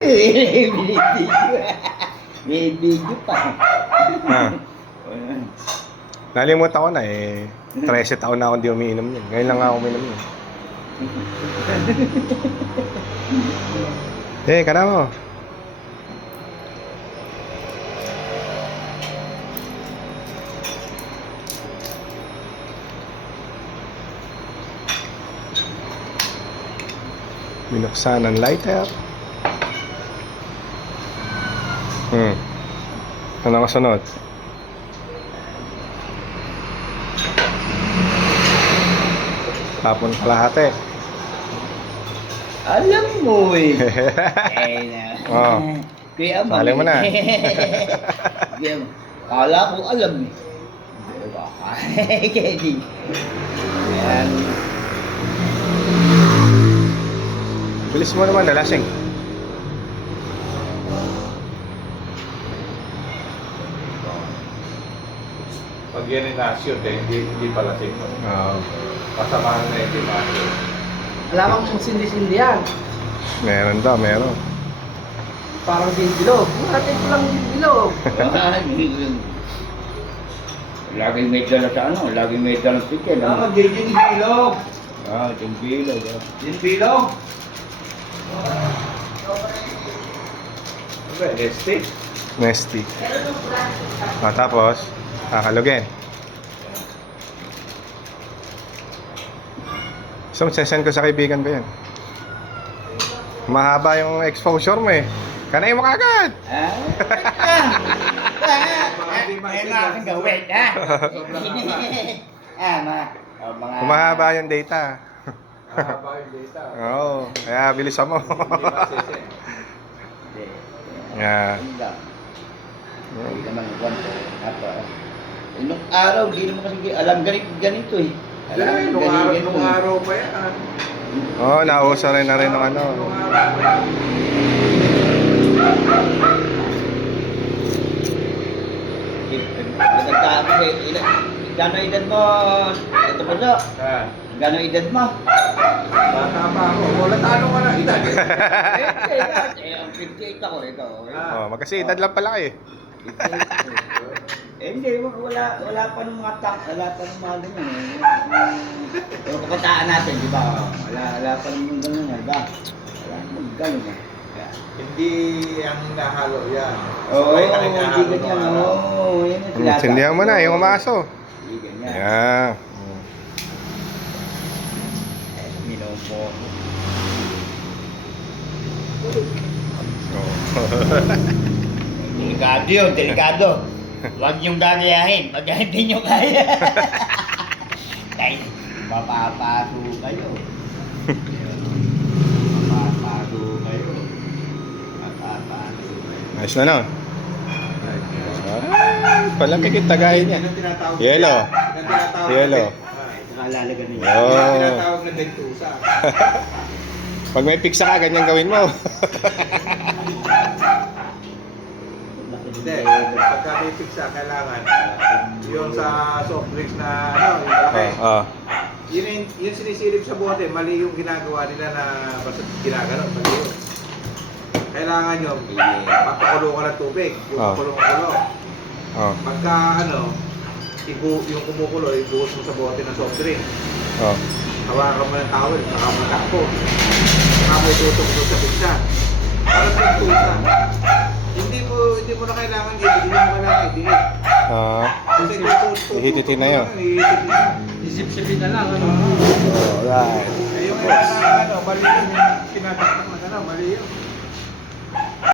May video pa. Ah. Nalimutan ko na eh. 13 taon na ako hindi umiinom yun. Ngayon lang ako umiinom yun. Kana mo. Binuksan ang lighter. Ano kasunod? Tapon kalahati. Alam mo eh. Oh. Kaya Sali mo na. Kala ko alam eh. Diba? Kaya di. Ayan. Bilis mo naman, nalasing. Pag yan ay na-shoot eh, hindi pala signo. Oo. Kasamahan na yung na-shoot. Alam kung sindi-sindi yan. Meron daw, meron. Parang bilbilog. Natin ko lang bilbilog. Laging may dala sa ano, laging may dala sa ticket. Magiging bilog. Yung bilog. Yung bilog. Ano ba, nesty? Nesty. Tapos, kakalugin. So, sesend ko sa kaibigan ko yan. Mahaba yung exposure mo eh. Kanain mo kagad. May mga akong gawin, ha? Mga... Kumahaba yung data. Mahaba yung data. Oo, kaya bilisan mo. Hindi masisend. Yeah. Hindi naman kwento. Nung araw, di naman kasi alam ganito eh. Dahil, nung araw pa yan. Oo, nauso rin na rin ng ano. Nung araw pa yan. Gano'ng edad mo? Ito po so. Gano'ng edad mo? Bata pa ako. Wala tanong ka na edad. Ang 58 ako, ikaw. Oh, magkasi edad lang pala kayo. Hindi, wala pa nung mga wala pa nung mga ganyan. Yung kabataan natin, di ba? Wala pa nung ganyan, di ba? Wala nung ganyan. Hindi ang nahalo yan. Oo, Sabay ka hindi naghahalo ng ganyan. ano. Oo, yan ang sinasabi. Sindihan mo na, yung umaso. Hindi ganyan. Yeah. Minom po. Delikado yun, delikado. Huwag niyong gagayahin, pag hindi niyo kaya. Dahil mapapaso kayo. Mapapaso kayo. Mapapaso kayo. Ayos na no? Palaki kita gaya niya. Yan ang tinatawag. Yellow. Yan ang tinatawag. Yellow. Nakalalagan niyo. Oo. Yan ang tinatawag na dentusa. Pag may pizza ka, ganyan gawin mo. Hindi. Pagka may pizza, kailangan yung sa soft drinks na ano, yung malaki. Yun sinisilip sa bote, mali yung ginagawa nila na basta ginagano, mali yun. Kailangan nyo, papakulo ka ng tubig, yung kulong-kulo. Pagka ano, yung kumukulo, ibuhos mo sa bote ng soft drink. Hawakan mo ng towel, saka mo takpo. Saka mo itutok mo sa pizza. Parang pintusa. Hindi mo na kailangan hindi mo kailangan i-dihit. Kasi Ihititin na yun. Isip-sipin na lang. Alright. yung ano, mali yun. Yung tinataktak na mali yun.